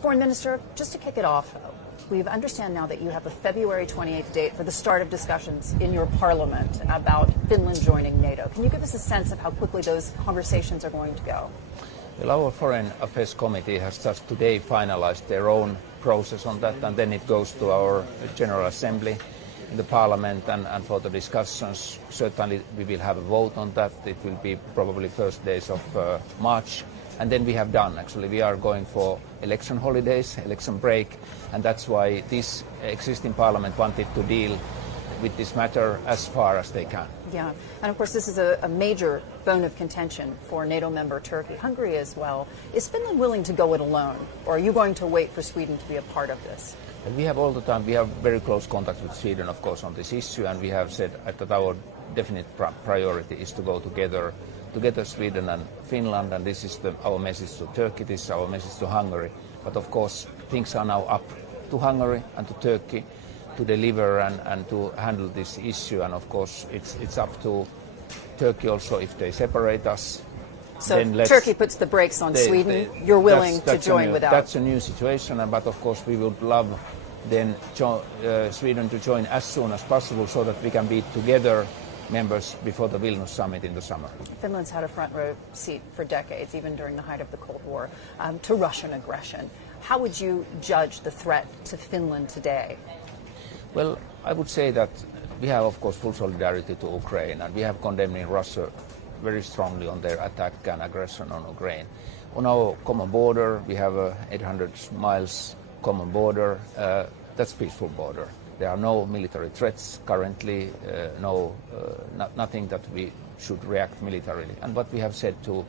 Foreign Minister, just to kick it off, we understand now that you have a February 28th date for the start of discussions in your parliament about Finland joining NATO. Can you give us a sense of how quickly those conversations are going to go? Well, our Foreign Affairs Committee has just today finalized their own process on that, and then it goes to our General Assembly in the Parliament and for the discussions. Certainly we will have a vote on that. It will be probably first days of March. And then we have done, actually, we are going for election holidays, election break, and that's why this existing Parliament wanted to deal with this matter as far as they can. Yeah, and of course this is a major bone of contention for NATO member Turkey, Hungary as well. Is Finland willing to go it alone, or are you going to wait for Sweden to be a part of this? And we have all the time, we have very close contact with Sweden, of course, on this issue, and we have said that our definite priority is to go together, Sweden and Finland, and this is our message to Turkey, this is our message to Hungary. But of course, things are now up to Hungary and to Turkey to deliver and to handle this issue, and of course it's up to Turkey also if they separate us. So if Turkey puts the brakes on Sweden, you're willing to join without? That's a new situation, but of course we would love then Sweden to join as soon as possible so that we can be together members before the Vilnius summit in the summer. Finland's had a front row seat for decades, even during the height of the Cold War, to Russian aggression. How would you judge the threat to Finland today? Well, I would say that we have, of course, full solidarity to Ukraine, and we have condemning Russia very strongly on their attack and aggression on Ukraine. On our common border, we have a 800 miles common border. That's a peaceful border. There are no military threats currently, nothing that we should react militarily. And what we have said to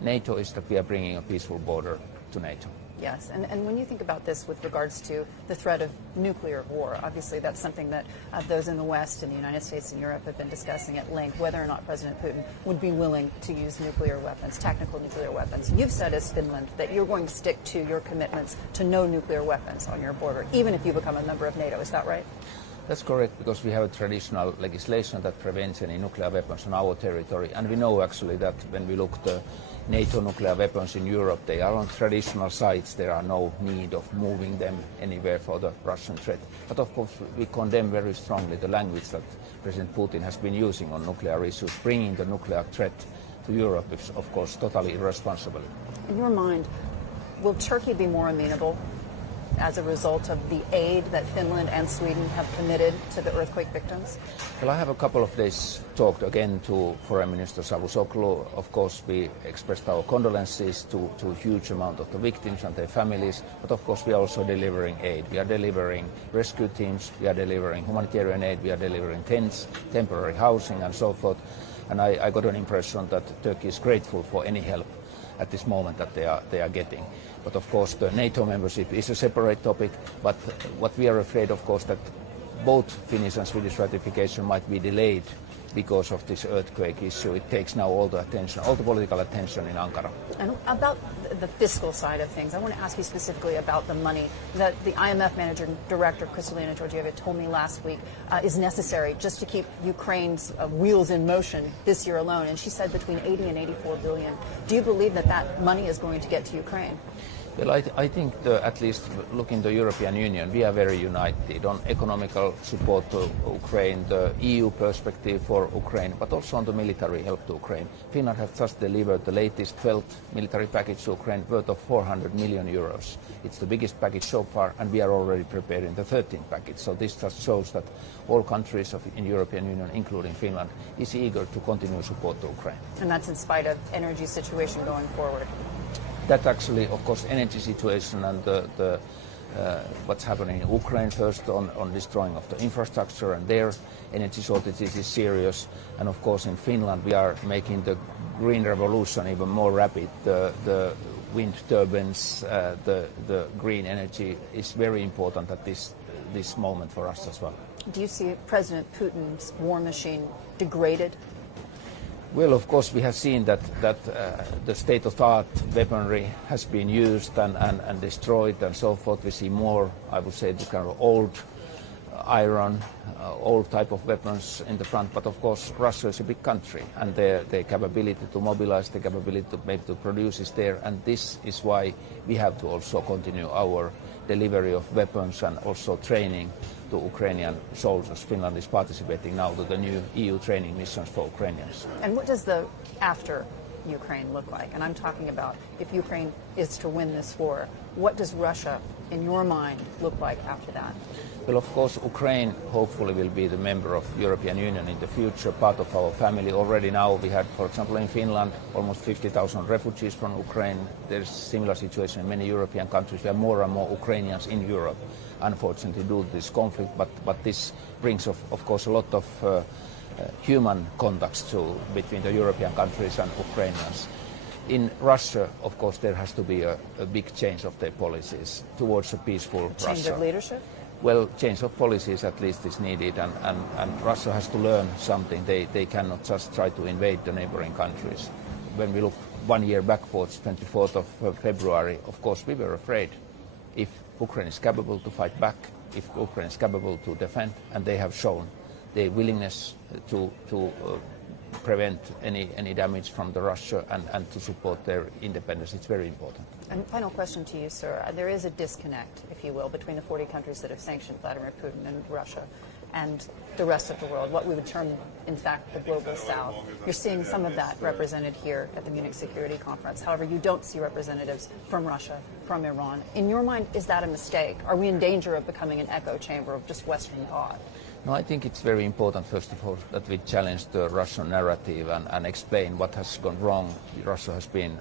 NATO is that we are bringing a peaceful border to NATO. Yes, and when you think about this with regards to the threat of nuclear war, obviously that's something that those in the West and the United States and Europe have been discussing at length, whether or not President Putin would be willing to use nuclear weapons, tactical nuclear weapons. You've said as Finland that you're going to stick to your commitments to no nuclear weapons on your border, even if you become a member of NATO. Is that right? That's correct, because we have a traditional legislation that prevents any nuclear weapons on our territory, and we know actually that when we look at the NATO nuclear weapons in Europe, they are on traditional sites. There are no need of moving them anywhere for the Russian threat. But of course we condemn very strongly the language that President Putin has been using on nuclear issues. Bringing the nuclear threat to Europe is of course totally irresponsible. In your mind, will Turkey be more amenable as a result of the aid that Finland and Sweden have committed to the earthquake victims? Well, I have a couple of days talked again to Foreign Minister Çavuşoğlu. Of course, we expressed our condolences to a huge amount of the victims and their families, but of course we are also delivering aid. We are delivering rescue teams, we are delivering humanitarian aid, we are delivering tents, temporary housing and so forth. And I got an impression that Turkey is grateful for any help at this moment that they are getting. But of course the NATO membership is a separate topic, but what we are afraid, of course, that both Finnish and Swedish ratification might be delayed because of this earthquake issue. It takes now all the attention, all the political attention in Ankara. And about the fiscal side of things, I want to ask you specifically about the money that the IMF Managing Director, Kristalina Georgieva, told me last week is necessary just to keep Ukraine's wheels in motion this year alone. And she said between 80 and 84 billion. Do you believe that that money is going to get to Ukraine? Well, I think at least looking the European Union, we are very united on economical support to Ukraine, the EU perspective for Ukraine, but also on the military help to Ukraine. Finland has just delivered the latest 12th military package to Ukraine worth of 400 million euros. It's the biggest package so far, and we are already preparing the 13th package. So this just shows that all countries in the European Union, including Finland, is eager to continue support to Ukraine. And that's in spite of energy situation going forward. That actually, of course, energy situation and what's happening in Ukraine first on destroying of the infrastructure, and their energy shortages is serious. And of course in Finland we are making the green revolution even more rapid. The wind turbines, the green energy is very important at this moment for us as well. Do you see President Putin's war machine degraded? Well, of course, we have seen that the state-of-the-art weaponry has been used and destroyed and so forth. We see more, I would say, the kind of old iron, all type of weapons in the front. But of course, Russia is a big country, and their capability to mobilize, the capability to maybe to produce is there. And this is why we have to also continue our delivery of weapons and also training to Ukrainian soldiers. Finland is participating now to the new EU training missions for Ukrainians. And what does the after Ukraine look like? And I'm talking about if Ukraine is to win this war, what does Russia, in your mind, look like after that? Well, of course, Ukraine hopefully will be the member of European Union in the future, part of our family. Already now we had, for example, in Finland, almost 50,000 refugees from Ukraine. There's a similar situation in many European countries. We have more and more Ukrainians in Europe, unfortunately, due to this conflict. But this brings, of course, a lot of human contacts between the European countries and Ukrainians. In Russia, of course, there has to be a big change of their policies towards a peaceful Russia. Change of leadership? Well, change of policies at least is needed, and Russia has to learn something. They cannot just try to invade the neighboring countries. When we look 1 year backwards, 24th of February, of course we were afraid. If Ukraine is capable to fight back, if Ukraine is capable to defend, and they have shown their willingness to prevent any damage from the Russia and to support their independence. It's very important. And final question to you, sir. There is a disconnect, if you will, between the 40 countries that have sanctioned Vladimir Putin and Russia and the rest of the world, what we would term, in fact, the global south. You're seeing some of that represented here at the Munich Security Conference. However, you don't see representatives from Russia, from Iran. In your mind, is that a mistake? Are we in danger of becoming an echo chamber of just Western thought? No, I think it's very important, first of all, that we challenge the Russian narrative and explain what has gone wrong. Russia has been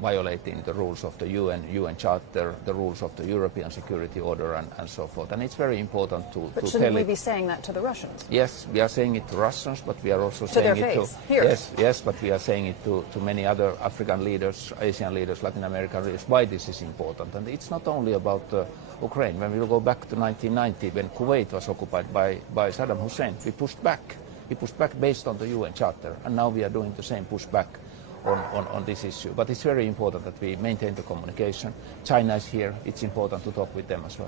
violating the rules of the UN Charter, the rules of the European Security Order, and so forth. And it's very important to But shouldn't we be saying that to the Russians? Yes, we are saying it to Russians, but we are also saying it to... Here. Yes, but we are saying it to many other African leaders, Asian leaders, Latin American leaders, why this is important. And it's not only about Ukraine. When we go back to 1990, when Kuwait was occupied by Saddam Hussein, we pushed back. We pushed back based on the UN Charter, and now we are doing the same pushback on this issue. But it's very important that we maintain the communication. China is here. It's important to talk with them as well.